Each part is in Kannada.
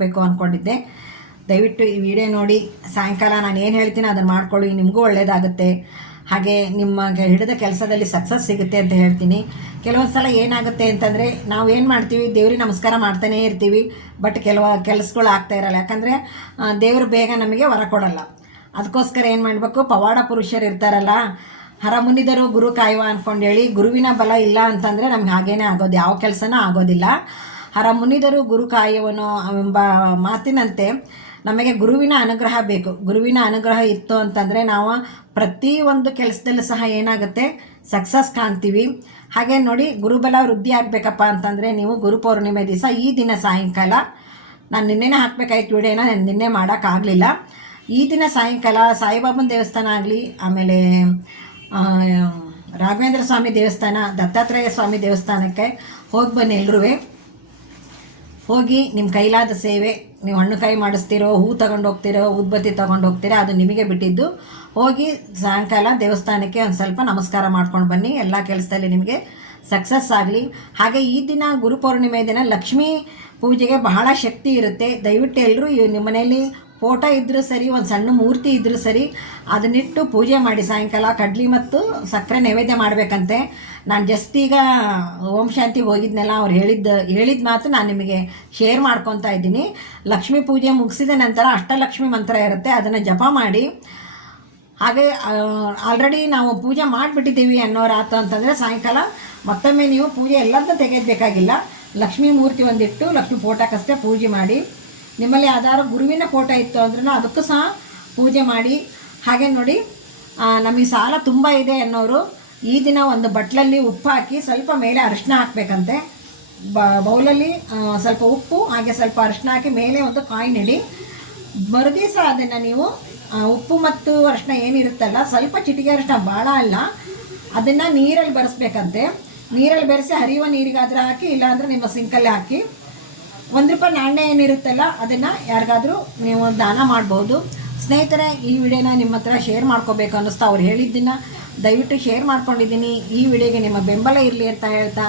ಬೇಕು ಅಂದ್ಕೊಂಡಿದ್ದೆ ದಯವಿಟ್ಟು ಈ ವಿಡಿಯೋ ನೋಡಿ. ಸಾಯಂಕಾಲ ನಾನು ಏನು ಹೇಳ್ತೀನಿ ಅದನ್ನು ಮಾಡ್ಕೊಳ್ಳಿ, ನಿಮಗೂ ಒಳ್ಳೆಯದಾಗುತ್ತೆ ಹಾಗೆ ನಿಮಗೆ ಹಿಡಿದ ಕೆಲಸದಲ್ಲಿ ಸಕ್ಸಸ್ ಸಿಗುತ್ತೆ ಅಂತ ಹೇಳ್ತೀನಿ. ಕೆಲವೊಂದು ಸಲ ಏನಾಗುತ್ತೆ ಅಂತಂದರೆ ನಾವು ಏನು ಮಾಡ್ತೀವಿ, ದೇವ್ರಿಗೆ ನಮಸ್ಕಾರ ಮಾಡ್ತಾನೇ ಇರ್ತೀವಿ ಬಟ್ ಕೆಲವು, ಕೆಲಸಗಳು ಆಗ್ತಾ ಇರಲ್ಲ. ಯಾಕಂದರೆ ದೇವರು ಬೇಗ ನಮಗೆ ವರ ಕೊಡಲ್ಲ. ಅದಕ್ಕೋಸ್ಕರ ಏನು ಮಾಡಬೇಕು, ಪವಾಡ ಪುರುಷರು ಇರ್ತಾರಲ್ಲ, ಹರ ಮುಂದಿದರು ಗುರು ಕಾಯುವ ಅಂದ್ಕೊಂಡು ಹೇಳಿ, ಗುರುವಿನ ಬಲ ಇಲ್ಲ ಅಂತಂದರೆ ನಮ್ಗೆ ಹಾಗೇನೇ ಆಗೋದು. ಯಾವ ಕೆಲಸನೂ ಆಗೋದಿಲ್ಲ. ಹರ ಮುನಿದರು ಗುರು ಕಾಯುವನು ಎಂಬ ಮಾತಿನಂತೆ ನಮಗೆ ಗುರುವಿನ ಅನುಗ್ರಹ ಬೇಕು. ಗುರುವಿನ ಅನುಗ್ರಹ ಇತ್ತು ಅಂತಂದರೆ ನಾವು ಪ್ರತಿ ಒಂದು ಕೆಲಸದಲ್ಲೂ ಸಹ ಏನಾಗುತ್ತೆ? ಸಕ್ಸಸ್ ಕಾಣ್ತೀವಿ. ಹಾಗೆ ನೋಡಿ, ಗುರುಬಲ ವೃದ್ಧಿ ಆಗಬೇಕಪ್ಪ ಅಂತಂದರೆ ನೀವು ಗುರು ಪೌರ್ಣಿಮೆ ದಿವಸ ಈ ದಿನ ಸಾಯಂಕಾಲ, ನಾನು ನಿನ್ನೆನೇ ಹಾಕಬೇಕಾಯ್ತು ವಿಡಿಯೋನ ನಾನು ನಿನ್ನೆ ಮಾಡೋಕ್ಕಾಗಲಿಲ್ಲ. ಈ ದಿನ ಸಾಯಂಕಾಲ ಸಾಯಿಬಾಬನ ದೇವಸ್ಥಾನ ಆಗಲಿ, ಆಮೇಲೆ ರಾಘವೇಂದ್ರ ಸ್ವಾಮಿ ದೇವಸ್ಥಾನ, ದತ್ತಾತ್ರೇಯ ಸ್ವಾಮಿ ದೇವಸ್ಥಾನಕ್ಕೆ ಹೋಗಿ ಬನ್ನಿ ಎಲ್ಲರೂ ಹೋಗಿ ನಿಮ್ಮ ಕೈಲಾದ ಸೇವೆ, ನೀವು ಹಣ್ಣು ಕಾಯಿ ಮಾಡಿಸ್ತಿರೋ, ಹೂ ತಗೊಂಡು ಹೋಗ್ತೀರೋ, ಉದ್ಬತ್ತಿ ತಗೊಂಡು ಹೋಗ್ತೀರೋ ಅದು ನಿಮಗೆ ಬಿಟ್ಟಿದ್ದು. ಹೋಗಿ ಸಾಯಂಕಾಲ ದೇವಸ್ಥಾನಕ್ಕೆ ಒಂದು ಸ್ವಲ್ಪ ನಮಸ್ಕಾರ ಮಾಡ್ಕೊಂಡು ಬನ್ನಿ. ಎಲ್ಲ ಕೆಲಸದಲ್ಲಿ ನಿಮಗೆ ಸಕ್ಸಸ್ ಆಗಲಿ. ಹಾಗೆ ಈ ದಿನ ಗುರು ಪೌರ್ಣಿಮೆ ದಿನ ಲಕ್ಷ್ಮೀ ಪೂಜೆಗೆ ಬಹಳ ಶಕ್ತಿ ಇರುತ್ತೆ. ದಯವಿಟ್ಟು ಎಲ್ಲರೂ ನಿಮ್ಮ ಮನೆಯಲ್ಲಿ ಫೋಟೋ ಇದ್ದರೂ ಸರಿ, ಒಂದು ಸಣ್ಣ ಮೂರ್ತಿ ಇದ್ದರೂ ಸರಿ, ಅದನ್ನಿಟ್ಟು ಪೂಜೆ ಮಾಡಿ ಸಾಯಂಕಾಲ ಕಡ್ಲಿ ಮತ್ತು ಸಕ್ಕರೆ ನೈವೇದ್ಯ ಮಾಡಬೇಕಂತೆ. ನಾನು ಜಸ್ಟ್ ಈಗ ಓಂ ಶಾಂತಿ ಹೋಗಿದ್ನಲ್ಲ, ಅವ್ರು ಹೇಳಿದ್ದ, ಹೇಳಿದ ಮಾತು ನಾನು ನಿಮಗೆ ಶೇರ್ ಮಾಡ್ಕೊತಾ ಇದ್ದೀನಿ. ಲಕ್ಷ್ಮೀ ಪೂಜೆ ಮುಗಿಸಿದ ನಂತರ ಅಷ್ಟಲಕ್ಷ್ಮಿ ಮಂತ್ರ ಇರುತ್ತೆ, ಅದನ್ನು ಜಪ ಮಾಡಿ. ಹಾಗೆ ಆಲ್ರೆಡಿ ನಾವು ಪೂಜೆ ಮಾಡಿಬಿಟ್ಟಿದ್ದೀವಿ ಅನ್ನೋರಾತು ಅಂತಂದರೆ ಸಾಯಂಕಾಲ ಮತ್ತೊಮ್ಮೆ ನೀವು ಪೂಜೆ ಎಲ್ಲದನ್ನೂ ತೆಗೆಯಬೇಕಾಗಿಲ್ಲ ಲಕ್ಷ್ಮೀ ಮೂರ್ತಿ ಒಂದಿಟ್ಟು, ಲಕ್ಷ್ಮೀ ಫೋಟೋಕ್ಕಷ್ಟೇ ಪೂಜೆ ಮಾಡಿ. ನಿಮ್ಮಲ್ಲಿ ಯಾವ್ದಾದ್ರು ಗುರುವಿನ ಫೋಟೋ ಇತ್ತು ಅಂದ್ರೂ ಅದಕ್ಕೂ ಸಹ ಪೂಜೆ ಮಾಡಿ. ಹಾಗೆ ನೋಡಿ ನಮಗೆ ಸಾಲ ತುಂಬ ಇದೆ ಅನ್ನೋರು ಈ ದಿನ ಒಂದು ಬಟ್ಲಲ್ಲಿ ಉಪ್ಪು ಹಾಕಿ ಸ್ವಲ್ಪ ಮೇಲೆ ಅರಿಶಿನ ಹಾಕಬೇಕಂತೆ. ಬ, ಬೌಲಲ್ಲಿ ಸ್ವಲ್ಪ ಉಪ್ಪು, ಹಾಗೆ ಸ್ವಲ್ಪ ಅರಿಶಿನ ಹಾಕಿ ಮೇಲೆ ಒಂದು ಕಾಯಿನ್ ಇಡಿ ಮರುದಿವಸ ಅದನ್ನು ನೀವು ಉಪ್ಪು ಮತ್ತು ಅರಿಶಿನ ಏನಿರುತ್ತಲ್ಲ, ಸ್ವಲ್ಪ ಚಿಟಿಕೆ ಅರಿಶಿನ ಭಾಳ ಅಲ್ಲ, ಅದನ್ನು ನೀರಲ್ಲಿ ಬರೆಸ್ಬೇಕಂತೆ. ನೀರಲ್ಲಿ ಬೆರೆಸಿ ಹರಿಯುವ ನೀರಿಗಾದರೂ ಹಾಕಿ, ಇಲ್ಲಾಂದರೆ ನಿಮ್ಮ ಸಿಂಕಲ್ಲಿ ಹಾಕಿ. ಒಂದು ರೂಪಾಯಿ ನಾಣ್ಯ ಏನಿರುತ್ತಲ್ಲ, ಅದನ್ನು ಯಾರಿಗಾದರೂ ನೀವು ದಾನ ಮಾಡ್ಬೋದು. ಸ್ನೇಹಿತರೆ, ಈ ವಿಡಿಯೋನ ನಿಮ್ಮ ಹತ್ರ ಶೇರ್ ಮಾಡ್ಕೋಬೇಕು ಅನ್ನಿಸ್ತಾ ಅವ್ರು ಹೇಳಿದ್ದನ್ನು. ದಯವಿಟ್ಟು ಶೇರ್ ಮಾಡ್ಕೊಂಡಿದ್ದೀನಿ. ಈ ವಿಡಿಯೋಗೆ ನಿಮ್ಮ ಬೆಂಬಲ ಇರಲಿ ಅಂತ ಹೇಳ್ತಾ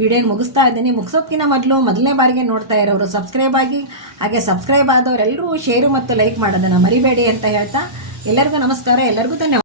ವಿಡಿಯೋ ಮುಗಿಸ್ತಾ ಇದ್ದೀನಿ. ಮುಗಿಸೋಕ್ಕಿಂತ ಮೊದಲು ಮೊದಲನೇ ಬಾರಿಗೆ ನೋಡ್ತಾ ಇರೋರು ಸಬ್ಸ್ಕ್ರೈಬ್ ಆಗಿ, ಹಾಗೆ ಸಬ್ಸ್ಕ್ರೈಬ್ ಆದವರೆಲ್ಲರೂ ಶೇರು ಮತ್ತು ಲೈಕ್ ಮಾಡೋದನ್ನು ಮರಿಬೇಡಿ ಅಂತ ಹೇಳ್ತಾ ಎಲ್ಲರಿಗೂ ನಮಸ್ಕಾರ, ಎಲ್ಲರಿಗೂ ಧನ್ಯವಾದ.